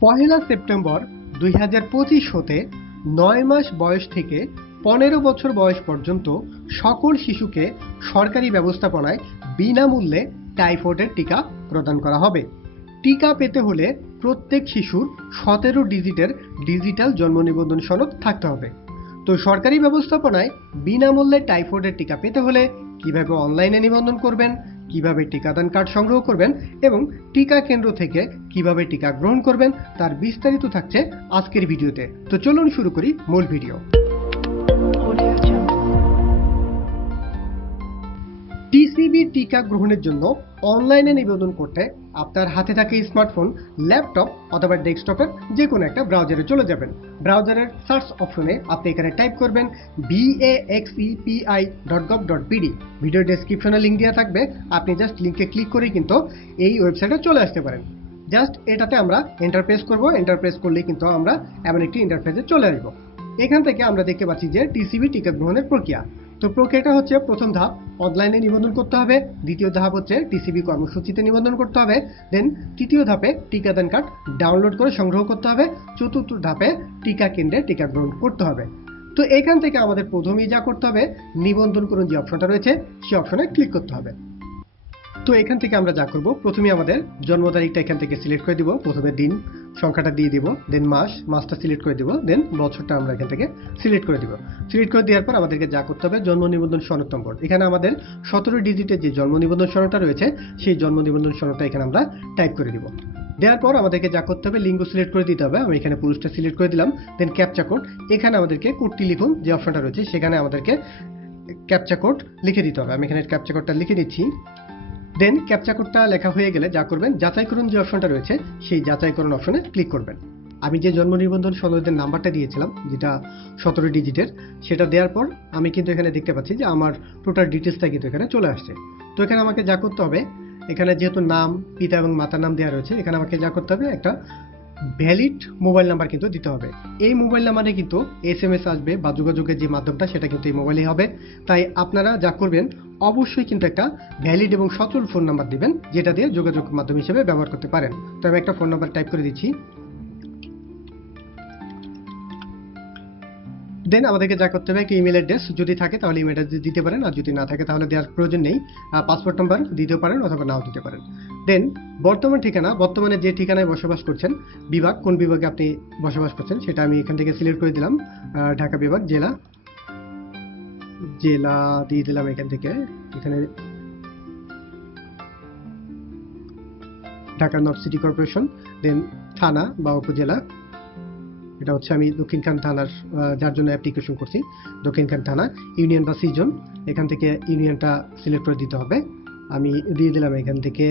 পহেলা September দুই হাজার পঁচিশ হতে নয় মাস বয়স থেকে পনেরো বছর বয়স পর্যন্ত সকল শিশুকে সরকারি ব্যবস্থাপনায় বিনামূল্যে টাইফয়েডের টিকা প্রদান করা হবে। টিকা পেতে হলে প্রত্যেক শিশুর সতেরো ডিজিটের ডিজিটাল জন্ম নিবন্ধন সনদ থাকতে হবে। তো সরকারি ব্যবস্থাপনায় বিনামূল্যে টাইফয়েডের টিকা পেতে হলে কীভাবে অনলাইনে নিবন্ধন করবেন? কীভাবে টিকাদান কার্ড সংগ্রহ করবেন এবং টিকা কেন্দ্র থেকে কীভাবে টিকা গ্রহণ করবেন, তার বিস্তারিত থাকছে আজকের ভিডিওতে। তো চলুন শুরু করি মূল ভিডিও। টিসিবি টিকা গ্রহণের জন্য অনলাইনে নিবেদন করতে আপনার হাতে থাকে স্মার্টফোন, ল্যাপটপ অথবা ডেস্কটপের যে কোনো একটা ব্রাউজারে চলে যাবেন। ব্রাউজারের সার্চ অপশনে আপনি এখানে টাইপ করবেন BAXEPI dot gov dot BD video ডেসক্রিপশনে লিঙ্ক দেওয়া থাকবে। আপনি জাস্ট লিঙ্কে ক্লিক করেই কিন্তু এই ওয়েবসাইটে চলে আসতে পারেন। জাস্ট এটাতে আমরা এন্টারপ্রেস করব। এন্টারপ্রেস করলেই কিন্তু আমরা এমন একটি ইন্টারফেসে চলে আসব। এখান থেকে আমরা দেখতে পাচ্ছি যে টিসিবি টিকা গ্রহণের প্রক্রিয়া। তো প্রক্রিয়াটা হচ্ছে প্রথম ধাপ, অনলাইনে নিবন্ধন করতে হবে, দ্বিতীয় ধাপ হচ্ছে টিসিবি কর্মসূচিতে নিবন্ধন করতে হবে দেন তৃতীয় ধাপে টিকাদান কার্ড ডাউনলোড করে সংগ্রহ করতে হবে, চতুর্থ ধাপে টিকা কেন্দ্রে টিকা গ্রহণ করতে হবে। তো এখান থেকে আমাদের প্রথমেই যা করতে হবে, নিবন্ধন করুন যে অপশনটা রয়েছে সেই অপশনে ক্লিক করতে হবে। তো এখান থেকে আমরা যা করব প্রথমে আমাদের জন্ম তারিখটা এখান থেকে সিলেক্ট করে দিব প্রথমে দিন। সংখ্যাটা দিয়ে দিব দেন মাস, মাসটা সিলেক্ট করে দিব দেন বছরটা আমরা এখান থেকে সিলেক্ট করে দিব। সিলেক্ট করে দেওয়ার পর আমাদেরকে যা করতে হবে, জন্ম নিবন্ধন সনদ নম্বর। এখানে আমাদের সতেরো ডিজিটের যে জন্ম নিবন্ধন সনদটা রয়েছে, সেই জন্ম নিবন্ধন সনদটা এখানে আমরা টাইপ করে দিব। দেওয়ার পর আমাদেরকে যা করতে হবে লিঙ্গ সিলেক্ট করে দিতে হবে। আমি এখানে পুরুষটা সিলেক্ট করে দিলাম দেন ক্যাপচা কোড এখানে আমাদেরকে কোডটি লিখুন, যে অপশনটা রয়েছে, সেখানে আমাদেরকে ক্যাপচা কোড লিখে দিতে হবে। আমি এখানে ক্যাপচা কোডটা লিখে দিচ্ছি। দেন ক্যাপচা কোডটা লেখা হয়ে গেলে যা করবেন, যাচাই করুন যে অপশনটা রয়েছে, সেই যাচাই করুন অপশনে ক্লিক করবেন। আমি যে জন্ম নিবন্ধন সনদের নাম্বারটা দিয়েছিলাম, যেটা সতেরো ডিজিটের সেটা দেওয়ার পর আমি কিন্তু এখানে দেখতে পাচ্ছি যে আমার টোটাল ডিটেলসটা কিন্তু এখানে চলে আসছে। তো এখানে আমাকে যা করতে হবে, এখানে যেহেতু নাম, পিতা এবং মাতার নাম দেওয়া রয়েছে, এখানে আমাকে যা করতে হবে, একটা ভ্যালিড মোবাইল নাম্বার কিন্তু দিতে হবে। এই মোবাইল নাম্বারে কিন্তু এস এম এস আসবে বা যোগাযোগের যে মাধ্যমটা, সেটা কিন্তু এই মোবাইলেই হবে। তাই আপনারা যা করবেন অবশ্যই কিন্তু একটা ভ্যালিড এবং সচল ফোন নাম্বার দিবেন, যেটা দিয়ে যোগাযোগ মাধ্যম হিসেবে ব্যবহার করতে পারেন। তো আমি একটা ফোন নাম্বার টাইপ করে দিচ্ছি। দেন আমাদেরকে যা করতে হবে, একটা ইমেল অ্যাড্রেস যদি থাকে, তাহলে ইমেল অ্যাড্রেস দিতে পারেন, আর যদি না থাকে, তাহলে দেওয়ার প্রয়োজন নেই। পাসপোর্ট নাম্বার দিতে পারেন অথবা নাও দিতে পারেন। দেন বর্তমান ঠিকানা, বর্তমানে যে ঠিকানায় বসবাস করছেন, বিভাগ, কোন বিভাগে আপনি বসবাস করছেন, সেটা আমি এখান থেকে সিলেক্ট করে দিলাম। ঢাকা বিভাগ, জেলা। জেলা দিয়ে দিলাম এখান থেকে। এখানে Dhaka north city corporation then থানা বা উপজেলা। এটা হচ্ছে আমি দক্ষিণখান থানার যার জন্য অ্যাপ্লিকেশন করছি। দক্ষিণখান থানা, ইউনিয়ন বা সিজন, এখান থেকে ইউনিয়নটা সিলেক্ট করে দিতে হবে। আমি দিয়ে দিলাম এখান থেকে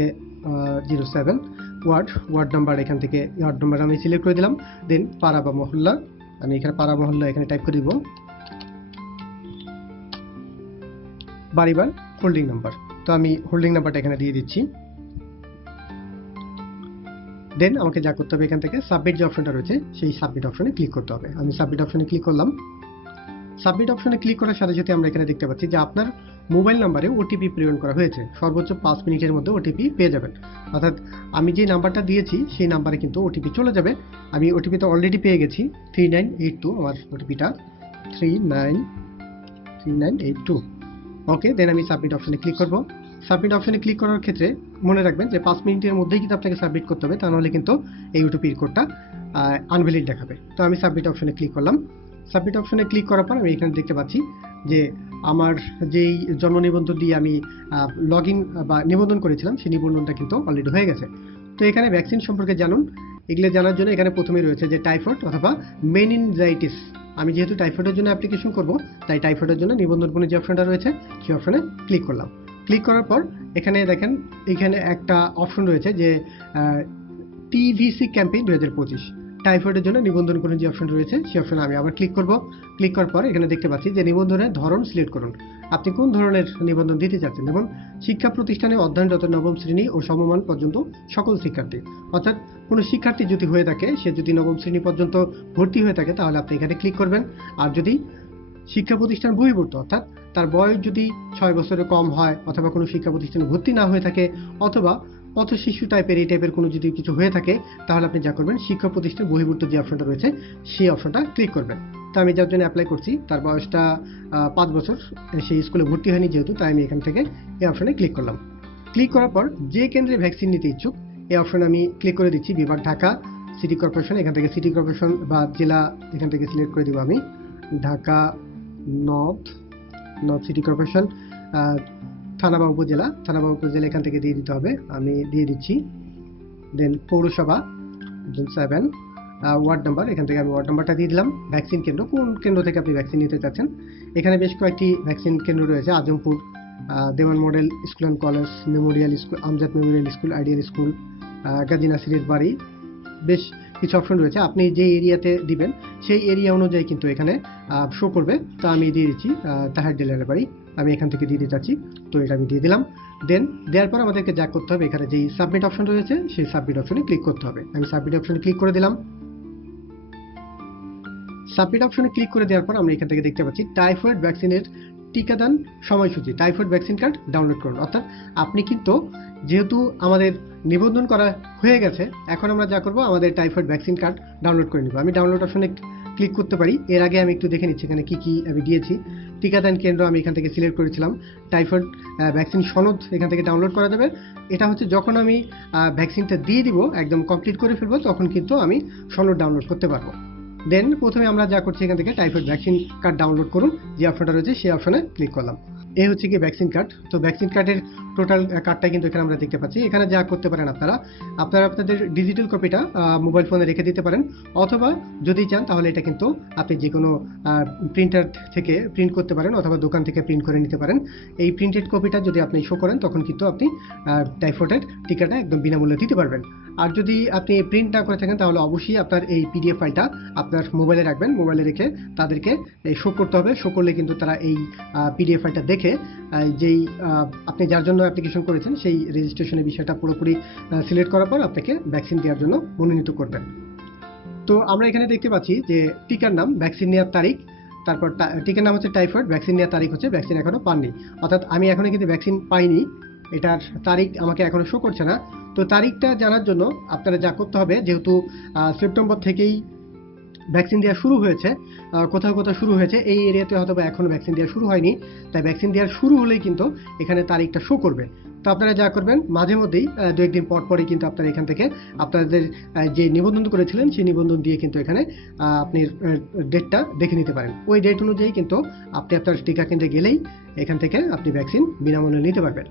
zero seven ward ward number এখান থেকে ওয়ার্ড নাম্বার আমি সিলেক্ট করে দিলাম। দেন পাড়া বা মহল্লা, আমি এখানে পাড়া মহল্লা এখানে টাইপ করে দিব। বাড়িবার হোল্ডিং নাম্বার তো আমি হোল্ডিং নাম্বারটা এখানে দিয়ে দিচ্ছি। দেন আমাকে যা করতে হবে এখান থেকে সাবমিট যে অপশনটা রয়েছে, সেই সাবমিট অপশনে ক্লিক করতে হবে। আমি সাবমিট অপশনে ক্লিক করলাম। সাবমিট অপশনে ক্লিক করার সাথে সাথে আমরা এখানে দেখতে পাচ্ছি যে আপনার মোবাইল নাম্বারে ওটিপি প্রেরণ করা হয়েছে। সর্বোচ্চ পাঁচ মিনিটের মধ্যে ওটিপি পেয়ে যাবেন। অর্থাৎ আমি যে নাম্বারটা দিয়েছি, সেই নাম্বারে কিন্তু ওটিপি চলে যাবে। আমি ওটিপিটা অলরেডি পেয়ে গেছি। থ্রি নাইন এইট টু আমার ওটিপিটা three nine three nine eight two okay then আমি সাবমিট অপশনে ক্লিক করব। সাবমিট অপশনে ক্লিক করার ক্ষেত্রে মনে রাখবেন যে পাঁচ মিনিটের মধ্যেই কিন্তু আপনাকে সাবমিট করতে হবে, তা নাহলে কিন্তু এই ইউটিউবের কোডটা আনভ্যালিড দেখাবে। তো আমি সাবমিট অপশনে ক্লিক করলাম। সাবমিট অপশনে ক্লিক করার পর আমি এখানে দেখতে পাচ্ছি যে আমার যেই জন্ম নিবন্ধন দিয়ে আমি লগ বা নিবন্ধন করেছিলাম, সেই নিবন্ধনটা কিন্তু অলরেডি হয়ে গেছে। তো এখানে ভ্যাকসিন সম্পর্কে জানুন। এগুলো জানার জন্য এখানে প্রথমে রয়েছে যে টাইফয়েড অথবা মেনিনজাইটিস আমি যেহেতু টাইফয়েডের জন্য অ্যাপ্লিকেশন করব, তাই টাইফয়েডের জন্য নিবন্ধন কোনো যে অপশনটা রয়েছে, সেই অপশনে ক্লিক করলাম। ক্লিক করার পর এখানে দেখেন, এখানে একটা অপশন রয়েছে যে টিভিসি ক্যাম্পেইন দু হাজার পঁচিশ। টাইফয়েডের জন্য নিবন্ধন করুন যে অপশন রয়েছে, সেই অপশনে আমি আবার ক্লিক করব। ক্লিক করার পর এখানে দেখতে পাচ্ছি যে নিবন্ধনের ধরন সিলেক্ট করুন। আপনি কোন ধরনের নিবন্ধন দিতে চাচ্ছেন? এবং শিক্ষা প্রতিষ্ঠানে অধ্যয়নরত নবম শ্রেণি ও সমমান পর্যন্ত সকল শিক্ষার্থী। অর্থাৎ কোনো শিক্ষার্থী যদি হয়ে থাকে, সে যদি নবম শ্রেণি পর্যন্ত ভর্তি হয়ে থাকে, তাহলে আপনি এখানে ক্লিক করবেন। আর যদি শিক্ষা প্রতিষ্ঠান বহির্ভূত, অর্থাৎ তার বয়স যদি ছয় বছরের কম হয়, অথবা কোনো শিক্ষা প্রতিষ্ঠানে ভর্তি না হয়ে থাকে, অথবা পথ শিশু টাইপের এই টাইপের কোনো যদি কিছু হয়ে থাকে, তাহলে আপনি যা করবেন, শিক্ষা প্রতিষ্ঠান বহির্ভূত যে অপশনটা রয়েছে, সেই অপশনটা ক্লিক করবেন। তো আমি যার জন্য অ্যাপ্লাই করছি, তার বয়সটা পাঁচ বছর সেই স্কুলে ভর্তি হয়নি যেহেতু, তাই আমি এখান থেকে এই অপশনে ক্লিক করলাম। ক্লিক করার পর যে কেন্দ্রে ভ্যাকসিন নিতে ইচ্ছুক এই অপশন আমি ক্লিক করে দিচ্ছি, বিভাগ ঢাকা সিটি কর্পোরেশন এখান থেকে সিটি কর্পোরেশন বা জেলা এখান থেকে সিলেক্ট করে দেবো আমি। Dhaka north north city corporation থানা বা উপজেলা থানা বা উপজেলা এখান থেকে দিয়ে দিতে হবে, আমি দিয়ে দিচ্ছি। দেন পৌরসভা সেভেন ওয়ার্ড নাম্বার এখান থেকে আমি ওয়ার্ড নাম্বারটা দিয়ে দিলাম। ভ্যাকসিন কেন্দ্র, কোন কেন্দ্র থেকে আপনি ভ্যাকসিন নিতে চাচ্ছেন? এখানে বেশ কয়েকটি ভ্যাকসিন কেন্দ্র রয়েছে, Azampur Dewan model school and college, memorial school, Amjad memorial school, ideal school Gazi নাসিরের বাড়ি। বেশ কিছু অপশন রয়েছে। আপনি যে এরিয়াতে দিবেন, সেই এরিয়া অনুযায়ী কিন্তু এখানে শো করবে। তো আমি দিয়ে দিচ্ছি তাহার ডিলারের বাড়ি। আমি এখান থেকে দিয়ে দিতে চাচ্ছি, তো এটা আমি দিয়ে দিলাম। দেন দেওয়ার পর আমাদেরকে যা করতে হবে, এখানে যেই সাবমিট অপশন রয়েছে, সেই সাবমিট অপশনে ক্লিক করতে হবে। আমি সাবমিট অপশনে ক্লিক করে দিলাম। সাবমিট অপশনে ক্লিক করে দেওয়ার পর আমরা এখান থেকে দেখতে পাচ্ছি টাইফয়েড ভ্যাকসিনের টিকাদান সময়সূচি। টাইফয়েড ভ্যাকসিন কার্ড ডাউনলোড করুন। অর্থাৎ আপনি কিন্তু যেহেতু আমাদের নিবন্ধন করা হয়ে গেছে, এখন আমরা যা করব, আমাদের টাইফয়েড ভ্যাকসিন কার্ড ডাউনলোড করে নিব। আমি ডাউনলোড অপশনে ক্লিক করতে পারি। এর আগে আমি একটু দেখে নিচ্ছি এখানে কী কী আমি দিয়েছি। টিকাদান কেন্দ্র আমি এখান থেকে সিলেক্ট করেছিলাম। টাইফয়েড ভ্যাকসিন সনদ এখান থেকে ডাউনলোড করা যাবে। এটা হচ্ছে যখন আমি ভ্যাকসিনটা দিয়ে দিব, একদম কমপ্লিট করে ফেলব, তখন কিন্তু আমি সনদ ডাউনলোড করতে পারব। দেন প্রথমে আমরা যা করছি এখান থেকে টাইফয়েড ভ্যাকসিন কার্ড ডাউনলোড করুন, যে অপশনটা রয়েছে সেই অপশনে ক্লিক করলাম। এই হচ্ছে কি ভ্যাকসিন কার্ড তো ভ্যাকসিন কার্ডের টোটাল কার্ডটা কিন্তু এখানে আমরা দেখতে পাচ্ছি। এখানে যা করতে পারেন আপনারা আপনারা আপনাদের ডিজিটাল কপিটা মোবাইল ফোনে রেখে দিতে পারেন। অথবা যদি চান, তাহলে এটা কিন্তু আপনি যে কোনো প্রিন্টার থেকে প্রিন্ট করতে পারেন অথবা দোকান থেকে প্রিন্ট করে নিতে পারেন। এই প্রিন্টেড কপিটা যদি আপনি শো করেন, তখন কিন্তু আপনি টাইফয়েডের টিকাটা একদম বিনামূল্যে দিতে পারবেন। আর যদি আপনি প্রিন্ট না করে থাকেন, তাহলে অবশ্যই আপনার এই পিডিএফ ফাইলটা আপনার মোবাইলে রাখবেন। মোবাইলে রেখে তাদেরকে শো করতে হবে। শো করলে কিন্তু তারা এই পিডিএফ ফাইলটা দেখে যেই আপনি যার জন্য অ্যাপ্লিকেশন করেছেন, সেই রেজিস্ট্রেশনের বিষয়টা পুরোপুরি সিলেক্ট করার পর আপনাকে ভ্যাকসিন দেওয়ার জন্য মনোনীত করবেন। তো আমরা এখানে দেখতে পাচ্ছি যে টিকার নাম ভ্যাকসিন নেওয়ার তারিখ, তারপর টিকার নাম হচ্ছে টাইফয়েড ভ্যাকসিন নেওয়ার তারিখ হচ্ছে ভ্যাকসিন এখনও পাননি। অর্থাৎ আমি এখনও কিন্তু ভ্যাকসিন পাইনি। এটার তারিখ আমাকে এখনও শো করছে না। তো তারিখটা জানার জন্য আপনারা যা করতে হবে, যেহেতু সেপ্টেম্বর থেকেই ভ্যাকসিন দেওয়া শুরু হয়েছে কোথাও কোথাও শুরু হয়েছে, এই এরিয়াতে হয়তো বা এখনও ভ্যাকসিন দেওয়া শুরু হয়নি। তাই ভ্যাকসিন দেওয়ার শুরু হলেই কিন্তু এখানে তারিখটা শো করবে তো আপনারা যা করবেন, মাঝে মধ্যেই দু একদিন পর পরই কিন্তু আপনারা এখান থেকে আপনাদের যে নিবন্ধন করেছিলেন, সেই নিবন্ধন দিয়ে কিন্তু এখানে আপনি ডেটটা দেখে নিতে পারেন। ওই ডেট অনুযায়ী কিন্তু আপনি আপনার টিকা কেন্দ্রে গেলেই এখান থেকে আপনি ভ্যাকসিন বিনামূল্যে নিতে পারবেন।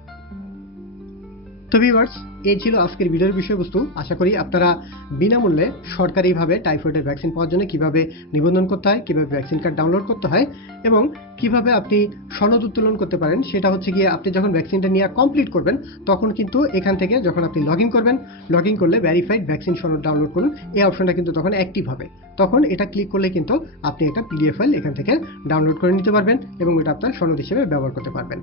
তো ভিউয়ার্স এই ছিল আজকের ভিডিওর বিষয়বস্তু। আশা করি আপনারা বিনামূল্যে সরকারিভাবে টাইফয়েডের ভ্যাকসিন পাওয়ার জন্য কীভাবে নিবন্ধন করতে হয়, কীভাবে ভ্যাকসিন কার্ড ডাউনলোড করতে হয় এবং কীভাবে আপনি সনদ উত্তোলন করতে পারেন, সেটা হচ্ছে গিয়ে আপনি যখন ভ্যাকসিনটা নিয়ে কমপ্লিট করবেন, তখন কিন্তু এখান থেকে যখন আপনি লগ ইন করবেন লগ ইন করলে ভ্যারিফাইড ভ্যাকসিন সনদ ডাউনলোড করুন, এই অপশনটা কিন্তু তখন অ্যাক্টিভ হবে। তখন এটা ক্লিক করলে কিন্তু আপনি একটা পিডিএফ ফাইল এখান থেকে ডাউনলোড করে নিতে পারবেন এবং এটা আপনার সনদ হিসেবে ব্যবহার করতে পারবেন।